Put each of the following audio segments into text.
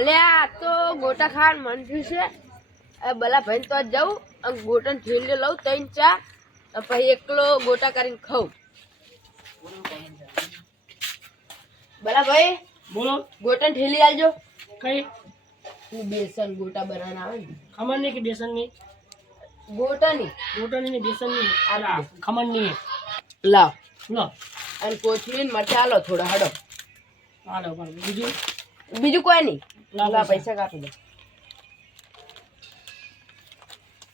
અલ્યા તો ગોટા ખાવાનું મન થયું છે. બલા ભાઈ તો જાઉં અને ગોટા ઠેલી લઉં 3-4 પછી એકલો ગોટા કરીને ખાઉં. બલા ભાઈ બોલો. ગોટા ઠેલી આલજો. કઈ બેસન ગોટા બનાવવાના આવે ને. ખમણ ની કે બેસન ની? ગોટાની. ગોટાની ને બેસન ની. આ ખમણ ની લાવ. લો. અને કોથમીર મરચાં આલો થોડા હડો. હાલો પણ બીજું કોઈ નહીં. લાવ પૈસા કાપી દે.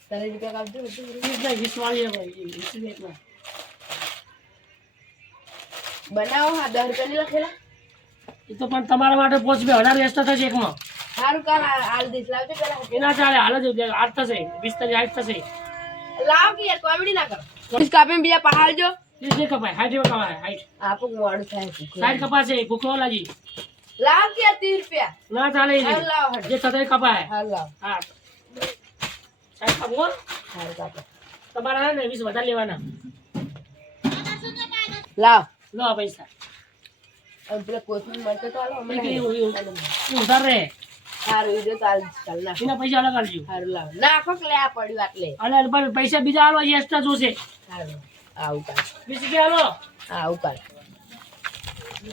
તારે રૂપિયા કાપજો. 20 વાળી ભાઈ 20 બનાવો. હા 10 રૂપિયા લખેલા. એ તો પણ તમારા માટે પહોંચবে 1000 વ્યસ્ત થશે એકમાં. સારું કાલ હાલ દીસ લાવજો પેલા. એના ચાલે હાલ જ 8 થશે 20 60 થશે. લાવ કે યાર કોમેડી ના કરો. કાપીને બીજા પહાડજો. 30 કપાય 60 કપાય 60 આપો મોડું થાય. 60 કપાશે ભૂખો લાગી. લાવ કે 30 રૂપિયા ના ચાલે હાલ લાવ હડ. જે થશે કપાય. હાલ લાવ. હા 60 કપો. હાલ કાપો. તમારા ને 20 વધારે લેવાના. લાવ. લો પૈસા. અને પેલા કોથમીર મરચાં તો આલો. ઉધાર રે. સારું એ કાલ નાખો. એના પૈસા અલગ આલજો. સારું લાવ. નાખો કે લે આ પડ્યું આટલે. અને પણ પૈસા બીજા આલવા એક્સ્ટ્રા જોશે. સારું આવું કાલ. 20 રૂપિયા આલો. આવું કાલ.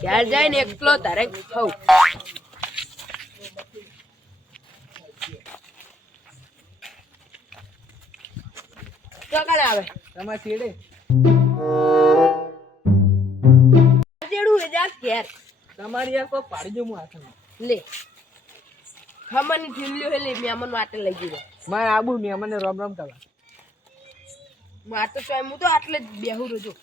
ત્યાં જઈને એકલો તારે ખાઉં. તો કાલે આવે તમારે છેડે જેડું એ જા ઘેર તમારી યાર કોઈ પાડજો હું હાથમાં લે. ખમણની ઠીલ્યો હે લે મહેમાન માટે લઈ ગયો. મારે આબુ ને મને રમ રમ કરવા માર તો સ્વયં હું તો આટલે જ બેહું રજો.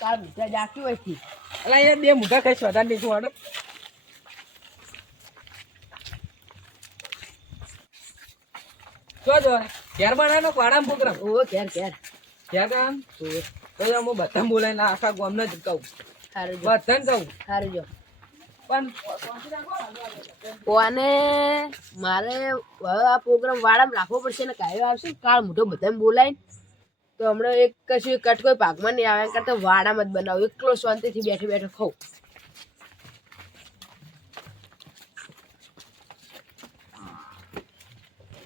તાર બીજા જાક્યું હોય થી. અલા યાર બે મુઠા કઈ સ્વધાન નહીં છું આડો જો જો ઘેર બનાવવાનો પાડામ પ્રોગ્રામ ઓ ઘેર ઘેર ઘેર કામ તો હું બધા બોલાઈને આખા ગામને જ કહું સારું જો બધાને કહું સારું જો. પણ અને મારે હવે આ પ્રોગ્રામ વાળામાં રાખવો પડશે ને કાયો આવશે ને કાળ મોટો બધાને બોલાય તો હમણાં એક કશું કટ કોઈ ભાગમાં નહીં આવે કરતા વાડામાં જ બનાવું એકલો શાંતિથી બેઠે બેઠે ખાઉં.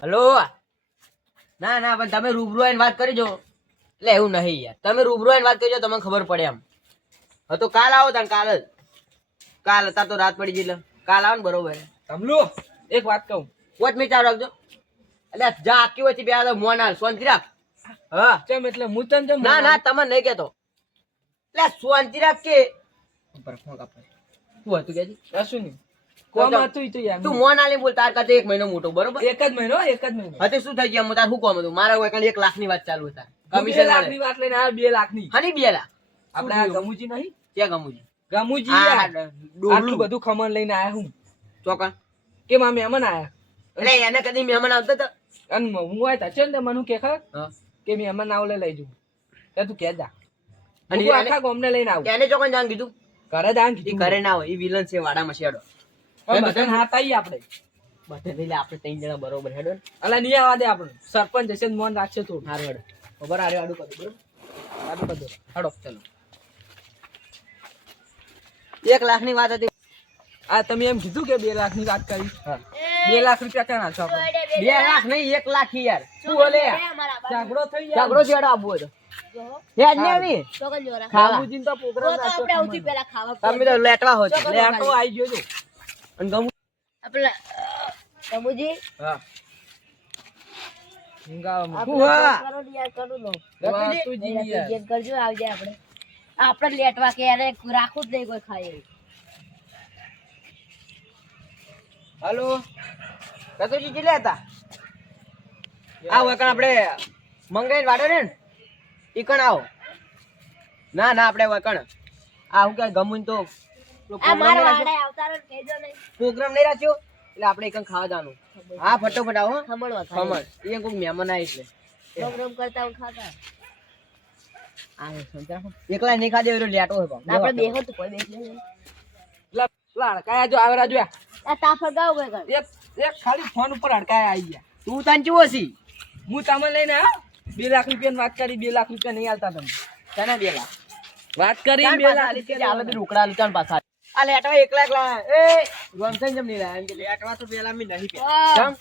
હલો ના ના પણ તમે રૂબરૂ આવીને વાત કરી જો. એટલે એવું નહીં યાર, તમે રૂબરૂ આવીને વાત કરજો તમને ખબર પડે એમ. હા તો કાલ આવો તાર કાલ જ. કાલ અત્યારે તો રાત પડી ગઈ એટલે કાલ આવો ને બરોબર. તમલો એક વાત કહું વોટ મી ચાલુ રાખજો. એટલે જા આખી વચ્ચે બે મોન હાલ શાંતિ રાખ. હા ચમ એટલે હું તને ચમ ના ના તમને નહીં કેતો. એટલે શાંતિ રાખ કે શું શું હતું કે કશું નહીં કોમ હતું ઈ તો યાર તું મોન હાલી બોલ. તાર કરતા 1 મહિનો મોટો બરોબર. એક જ મહિનો હવે શું થઈ ગયા તાર શું કોમ હતું મારા હોય 1 લાખ ની વાત ચાલુ હતા. 2 કમિશન લાખની વાત લઈને આ 2 લાખની હની 2 લાખ આપણે આ ગમુજી નહીં ક્યાં ગમુજી ગમુજી આ યાર ડોલું. આટલું બધું ખમણ લઈને આયા હું ચોકન કે માં મહેમાન આયા એટલે એને કદી મહેમાન આવતા હતા. અને હું આય તા છે ને મને કે ખબર હા કે મહેમાન આવલે લઈ જઉં તે તું કે જા અને હું આખા ગામને લઈને આવું એને ચોકન જાણ કીધું ઘરે જાન ઈ કીધું ઘરે ના હોય ઈ વિલન છે વાડામાં શેડો. બધાને હાથ આવી આપણે બધે લઈ લે આપણે 3 જણા બરોબર હેડો ને. અલા નહીં આવવા દે આપણે સરપંચ હશે ને મોન રાખશે થોડું હારું હેડો ખબર આડે આડું કરું બરોબર. આટલું બધું હેડો ચલો 1 લાખ ની વાત હતી. આ તમે એમ કીધું કે 2 લાખ ની વાત કરી હા 2 લાખ રૂપિયા ક્યાં નાખો આપણે 2 લાખ નહીં 1 લાખ યાર. શું બોલે ઝઘડો થઈ જાય ઝઘડો જેડો આપવો હતો યાદ નહીં આવી ખાવા ગમુજી તો પ્રોગ્રામ નાખ્યો તમે તો લેટવા હો છો. લેટો આવી ગયો છો અને ગમુ સમુજી હા હિંગાવા હું હા કરજો આવજે આપણે આપણે લેટવા કે યાર રાખવું જ નહીં કોઈ ખાય એવું. હાલો કતોજી કેટલા હતા આ વકણ આપણે મંગાઈ વાડો ને ઈકણ આવો. ના ના આપણે વકણ આ હું કે ગમુન તો આ મારા વાડા આવતા રહે કહેજો નહીં. પ્રોગ્રામ નહીં રાખ્યો એટલે આપણે ઈકણ ખાવા જવાનું. હા ફટોફટ આવો ખમણવા ખમણ એ કોઈ મહેમાન આવે એટલે પ્રોગ્રામ કરતા હું ખાતા એકલા નહીં ખાધે એવો લેટો હોય પણ આપણે બેહો તો કોઈ બેસ નહીં. હડકાયા જો આવેરા જોયા આ તાફર ગાવ ગઈ કર એક એક ખાલી ફોન ઉપર હડકાયા આવી ગયા તું તાન ચેવો છી હું તમને લઈને આ 2 લાખ રૂપિયાની વાત કરી 2 લાખ રૂપિયા નહીં આલતા તમે તને 2 લાખ વાત કરી ચાલ બે પાછા લાખ આલી કે આલે બી રોકડા આલી ચાલ પાછા આ લેટવા એકલા એ રોમસન જમ નહીં લાયા એમ કે લેટવા તો પેલા મી નહીં પે કેમ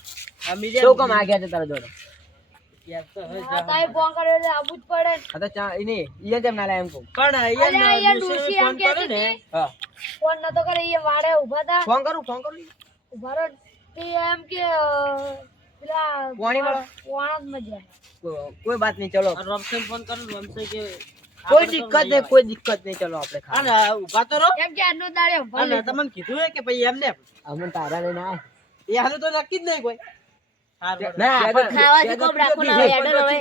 અમી જે તો કમ આ ગયા છે તારા જોડે હા તાઈ ફોન કર્યો એટલે આવું જ પડે ને. આ તો ચા ઇને ઈયન જેમ ના લાયા એમ કહું પણ અલ્યા અહીંયા ડોશી એમ કહેતી હતી, હા ફોન નતો કરે એ વાડે ઊભા હતા ફોન કરું ઊભા રહો તે એમ કે પેલા પોણી વાળા? પોણા જ મજા કોઈ બાત નહીં ચલો રમસન ફોન કરો રમસે કે કોઈ દિક્કત નહીં ચલો આપણે ખા અને ઊભા તો રહો એમ કે આજનો દાડે ઊભા અને તમને કીધું હે કે ભાઈ એમને અમન તારા લઈને આય એ હાલું તો નક્કી જ નહીં કોઈ ના ખાવાથી કોમ રાખો ના હવે એડર હવે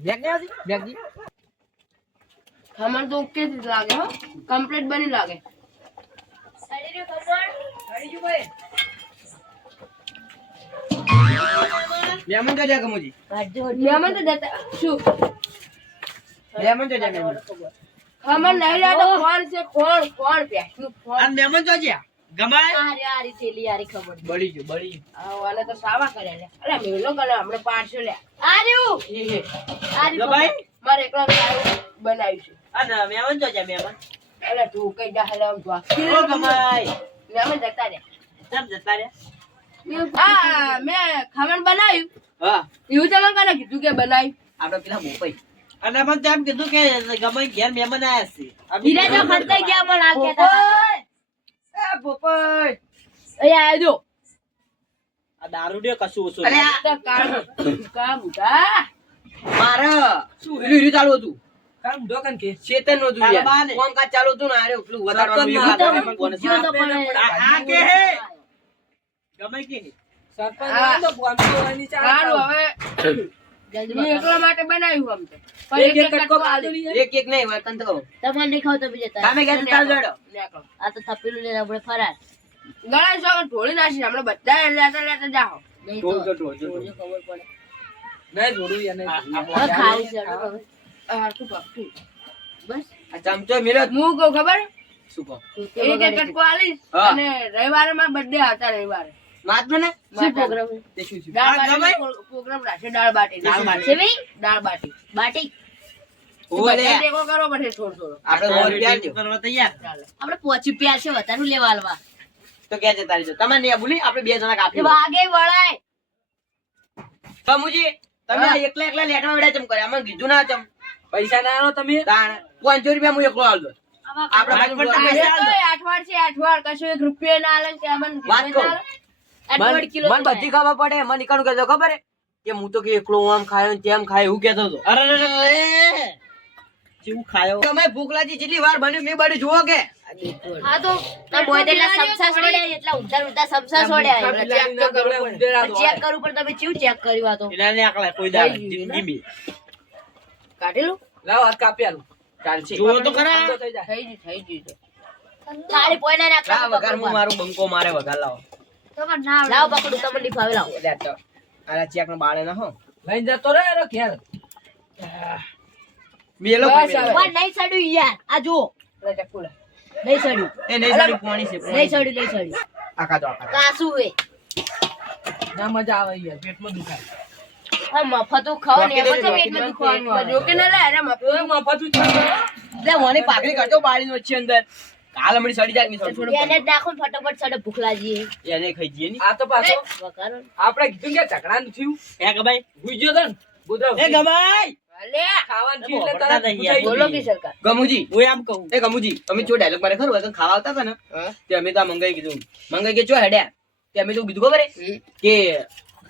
બેગ ને આવતી બેગજી ખમણ તો ઓકે જ લાગે હો કમ્પ્લીટ બની લાગે સડી રહ્યો ખબર લેમન તો જા કમુજી મહેમાન તો જતા શું લેમન તો જા મેમન ખમણ નહીં લાગે કોણ છે કોણ પેસનું કોણ અને મહેમાન તો જ્યાં ગમાય આરી થેલી આરી ખબર બળી ગયું આને તો સાવા કરે લે અરે મેલો કરે હમણે 500 લે આર્યું આરી ગમાય મારે એકલા બનાવ્યું છે અને મહેમાન તો જ્યાં મહેમાન અરે તું કઈ જા હલે આમ તો ઓ ગમાય મહેમાન જતા રે કેમ જતા રહ્યા હા મેં ખમણ બનાવ્યું હા એવું તમે કોને કીધું કે બનાવ્યું આપણે પેલા બોપાઈ અને મને તેમ કીધું કે ગમાય ઘેર મહેમાન આયા છે ધીરે તો ખર્ચાઈ ગયા મને હાલ કહેતા હતા. એ બોપાઈ અહીંયા આવજો આ દારૂ દે કશું ઓછું અરે આ તો કામ ઉઠા મારે શું હીરું ચાલુ હતું કામ દોકન કે ચેતન નું હતું તારા યાર બાને. કોમ કાજ ચાલુ હતું ને આરે પેલું વધારવાનું સરપંચ વિવાદ ના આવે, હતા. બોનસ જો તો પણ આ કે હે ગમાય કે હે સારું હવે મેં એકલા માટે બનાવ્યું આમ તો પણ એક એક કટકો ખાલી એક એક નહીં હોય કંતો તમારે નહીં ખાવ તો બીજે તારે. તમે ગયા ચાલ જોડો લેકો. આ તો થપેલું લઈને આપણે ફરાર ગળા જો ઢોળી નાખી આપણે બધા લેતા જાઓ નહીં ઢોલ તો તો ઢોલ તો જોજો ખબર પડે નહીં જોડું યાર નહીં હવે ખાલી છે હવે. હાથું પકડી બસ આ ચમચો મિલત હું કહું ખબર શું કહો એક એક કટકો આલીશ હા. અને રવિવારે મારા બર્થડે આવતા રવિવારે માત ને શું પ્રોગ્રામ છે? તે શું છે દાળ હા, બાટી પ્રોગ્રામ રાખશે દાળ બાટી છે ભાઈ? દાળ બાટી બાટી ઓલે બધા ભેગો કરો પછી થોડો આપણે હોલ પ્યાર કરવા તૈયાર ચાલે આપણે પોચી પ્યાર છે વધારે લેવા હાલવા તો કે છે તારી જો તમે ને ભૂલી આપણે બે જણા એ કાપી વાગે વળાય સમુજી તમે આ એકલા એકલા લેટવા વેડા ચમ કરે આમાં કીધું ના ચમ પૈસા ના આલો તમે તાણ 500 રૂપિયા હું એકલો આલતો આપણે બાજુ પણ આજે પૈસા તો આઠવાડ છે આઠવાડ કશું 1 રૂપિયો ના આલે કે અમન વાત કહું. અઠવાડ કિલો મને બધી ખબર પડે મને નીકળું કહેતો ખબર હે? કે હું તો કે એકલો આમ ખાયો ને તેમ ખાયો એવું કહેતો હતો અરે કેવું ખાયો તમે ભૂખ લાગી જેટલી વાર બન્યું મેં બાજુ જુઓ કે હા તો તાર બોય તેટલા સમસા છોડ્યા એટલા ઉધાર ઉધાર સમસા છોડ્યા ચેક તો કરવું પડે ચેક કરવું પણ તમે ચેવું ચેક કર્યું આ તો એના ને આકલા કોઈ દાડ જિંદગી બી કાઢેલું લાવ હાથ કાપી આલું ચાલશે જુઓ તો ખરા થઈ ગયું થાળી પોય ના લા વઘાર હું મારું બંકો મારે વઘાર લાવો તમાર ના લાવ પકડું તમને લીફાવે લાવ લે તો આ ચેક નો બાળે ના હો લઈને જતો રે એનો ઘેર મેલો બસ ભાઈ, હવે. મેલો. ઓય નહીં સડ્યું યાર આ જો લે ચકુલા નહીં સડ્યું એ નહીં સારી પાણી છે નહીં સડ્યું નહીં સડ્યું આખા તો આખા કાસું હે ના મજા આવે યાર પેટમાં દુખાય આ મફતું ખાવ ને એમાં તો એટલું દુખવાનું આવે જો કે ના લે અરે મફત મફતું છે લે મને પાઘડી કરતો બાળી વચ્ચે અંદર કાલ હમણી સડી જાય ની થોડું એને જ નાખો ને ફટાફટ સડે ભૂખ લાગી એને ખાઈ જઈએ ની આ તો પાછો વઘારો આપણે કીધું કે ઝઘડા નું થયું એ ગબાઈ ભૂઈ ગયો તો ને બુધરાવ એ ગબાઈ લે ખાવાનું થયું એટલે ભોપડા તરત નહીં યાર. બોલો કે સરકાર ગમુજી હું એમ કહું એ ગમુજી તમે જો ડાયલોગ મારે ખરું હોય તો ખાવા આવતા હતા ને તે અમે તો આ મંગાઈ કીધું મંગાઈ કે ચો હેડ્યા તે અમે તો કીધું ખબર હે?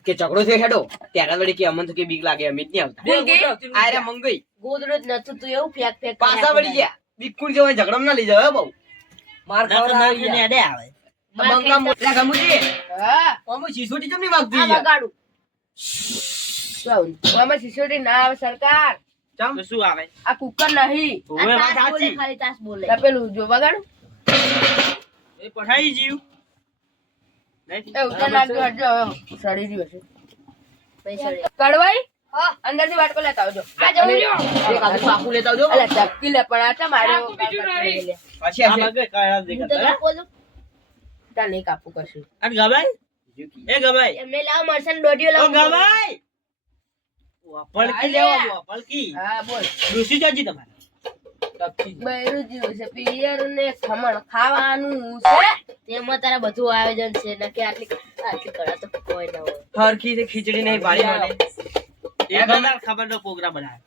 કે ઝઘડો થયો હેડો ત્યારે વળી કે અમન તો કે બીક લાગે અમે જ નહીં આવતા બોલ, બોલ, આ રે મંગાઈ ગોદડું જ નતું તું એવું ફેક ફેક પાછા વળી ગયા બીકુણ જેવા ઝઘડમ ના લઈ જાવ બહુ માર નકર ખાવડાવી નાખીને યાર. અડે આવે બંગલા મોટલા ગમુજી હા અમે શીશોટી ચમ નહીં વાગતી આ યાર વગાડું આમાં સિસોટી ના આવે સરકાર ચમ તો શું આવે આ કુકર નહીં ઓવે આ વાત તાસ બોલે સાચી ખાલી તાસ બોલે પેલું જો વગાડું એ પણ થઈ જીવ એ ઉતાર નાખજો હટજો હવે સડી રહ્યું હશે પૈસા લે કડવાઈ અંદરથી વાટકો લેતા આવજો આ જવું જો એક હાથે પાકું લેતા આવજો અલે ચપકી લે પણ આ ચમ માર્યો પાછી આ હશે મગે કયા હું તો દેખાતા બોલું તા નહીં કાપું કશું અને ગબાઈ એ ગબાઈ એમને લાવ મરસન દોઢિયો ઓ લાવ ગબાઈ વપલકી લેવો વપલકી હા બોલ ડૂસી જજી તમારે બૈરું જેવું છે પિયર ને ખમણ ખાવાનું છે. તેમાં તારા બધું આયોજન છે નકે આટલી કળા તો કોઈ ના હોય. હરખી થી ખીચડી નહીં પાડી મને એ ગમે ખબર નો પ્રોગ્રામ બનાવે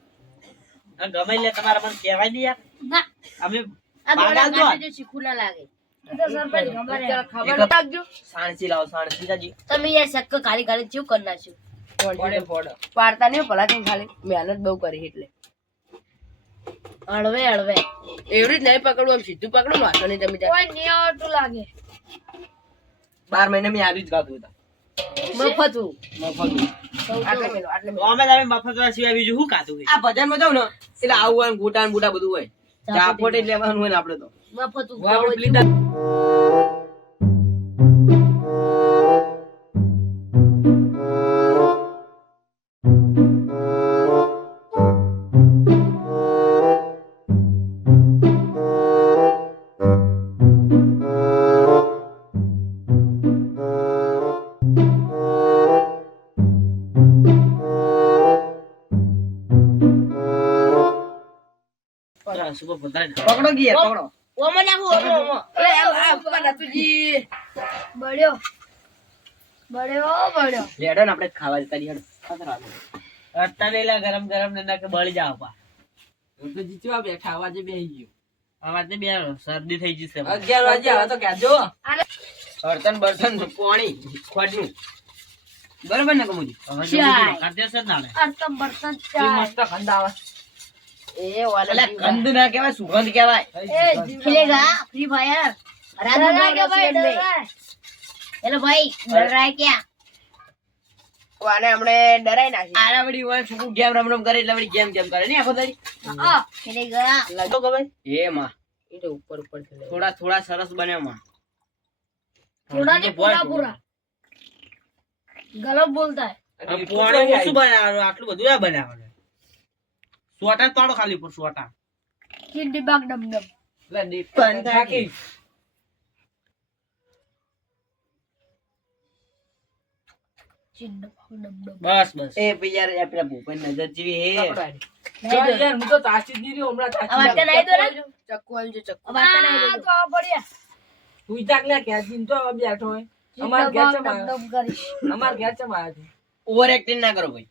અને ગમે એટલે તમારે મને કહેવાય નહીં યાર ના અમે આ બાગા ગોળા જો કાઢી જો શીખું ના લાગે. ખબર રાખજો. સાણસી લાવો સાણસી જાજી તમે યાર શક્કર ખાલી ખાલી ચેવું કરી નાખ્યું. પાડતા નહીં ભલા તું ખાલી મહેનત બહુ કરી એટલે હળવે હળવે એવી જ નહીં પકડવું આમ સીધું પકડો વાંધો નહીં તમે ત્યાં. કોઈ નહીં આવતું લાગે 12 મહિને મેં આવી જ ગાતું હતા મફતું આટલે મેલો, આટલે મેલો. અમે તમે મફત સિવાય બીજું શું ખાતું હોય? આ ભજનમાં જાવ ને એટલે આવું હોય ગોટા ને બુટા બધું હોય ચાપોટ જ લેવાનું હોય ને આપણે તો મફતું સુપર પોતાને પકડો ગિયર પકડો ઓમાં નાખો ઓમાં અરે આ ઉપર નથુજી. બળ્યો બળ્યો લેડો ને આપણે ખાવા જતા રહીએ અત્યારે એલા ગરમ ગરમ ને નાકે બળી જાવ પા તો જીતવા બેઠા અવાજે બેહી ગયો. આમાં તે બે શરદી થઈ જશે 11 વાગે આવે તો કહેજો. બર્તન પાણી ખોટનું બરોબર ને કમુજી ચાય. ખાતે છે ને અર્તમ બર્તન એ મસ્ત ખંડ આવે. એ વાલા અલા ગંધ ના કહેવાય સુગંધ કહેવાય खिलेगा फ्री फायर राधा के भाई डर रहा है हेलो भाई डर रहा है क्या વાને હમણે ડરાઈ નાખી. આરા વળી હોય છોકરું ગેમ રમ રમ કરે એટલે વળી ગેમ કરે ને આખો દાડી खेलेगा લાગતો કે ભાઈ એ માં એ તો ઉપર ઉપર ખેલે. થોડા થોડા સરસ બન્યા માં थोड़ा नहीं पूरा पूरा गलत बोलता है પોણી ઓછું બનાવવાનું આટલું બધું ના બનાવવાનું સોટા જ પાડો ખાલી પર સોટા कि डिबाग डम डम એટલે દીપ થાકી. બસ બસ એ ભઈ યાર એ પેલા ભૂપન નજર જેવી હે જો યાર હું તો તાસી જ નહીં રહ્યો હમણાં अब તાસી आटे नहीं दो ना ચક્કુ આલજો ચક્કુ. अब आटे नहीं दो तो बढ़िया તું તાક લે કે દિન તો હવે બેઠો હોય અમાર ઘેર ચમ डम डम करिश અમાર ઘેર ચમ આયા છે. ઓવર એક્ટિંગ ના કરો ભાઈ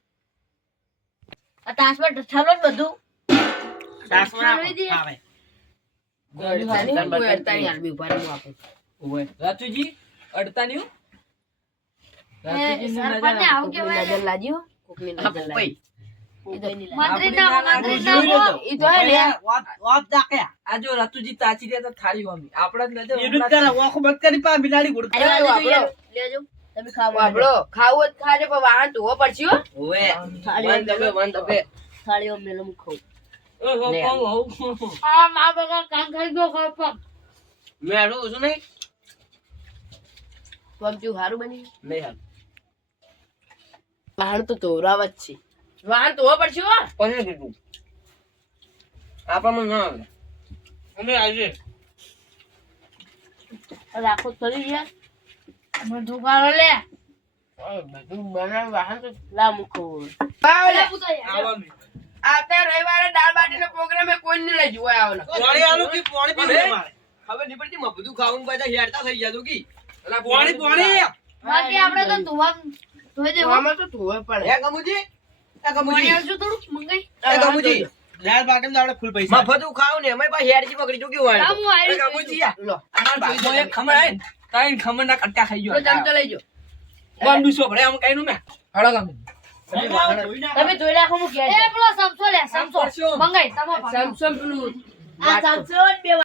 ताश में ठलो બધું સાસમાં ચાલવી દઈએ. આવે અડતા નહીં, કોઈ અડતા નહીં, આરબી ઉભા રહે, હું આપું. ઓવર રાતુજી અડતા નહીં હો? રાતુજીની सर નજર पर આ- आओ के કોકની भाई નજર લાજી હો, કોકની આ નજર ભાઈ લાજી. मंत्री ना हो मंत्री ना જોઈ हो લેતો. ઈ તો હે ને, વાપ દાખ્યા આ જો રાતુજી તાચી રહ્યા તો થાળી વામી આપણા જ નજર એનું જ કરે આંખો બંધ કરી પા બિલાડી ગુડ अरे वापरो. वाले ले जाओ तभी खाओ વાપરો, ખાવું હોય તો ખાજે, પણ વાહન ધોવો પડશે હો. ઓવે વન દબે थालियों में लो मुखो લે. आ मां बगा काम कर दो खाओ पर મેળું શું નહીં પબજી હારું બની નહીં હાલ વાહન તો ધોરાવ જ છે, વાહન ધોવો પડશે હો. કોને કીધું આપણામાં ના આવે અમે આજે રાખો ચલી ગયા મને ધોકારો લે બધું બનાવ વાહન તો લા મૂકો. આવતા રવિવારે દાળ બાટીનો પ્રોગ્રામ એ કોઈ નહીં લઈ જોવા આવવાનો. પાણી આલું કે પાણી પીવું મારે ખબર નહીં પડતી માં બધું ખાવું પાછા હેડતા થઈ જતું કી પાણી પાણી બાકી આપણે તો ધોવા ધોઈ દેવા આમાં તો ધોવો પડે. એ ગમુજી એ પાણી ગમુજી આવજો થોડું મંગાઈ એ ગમુજી દાળ બાટમ દાડે ફૂલ પૈસા મફતું ખાવું ને અમે પાછી હેડજી પકડી ચૂક્યું હોય રામુ આયુ એ ગમુજી આ. લો, અમાર ભાઈનો એક ખમણ આય ને, ત્રણ ખમણના કટકા ખાઈ તો ગયો ચમચો લઈ જો. બંધુ છો ભરે આમ કઈનું મે હળો ગમે તમે ધોઈ રાખો હું કે એ પેલો સમસો લે સમસો સમસો. મંગાઈ તમારો સમસમ પેલું આ સમસો બે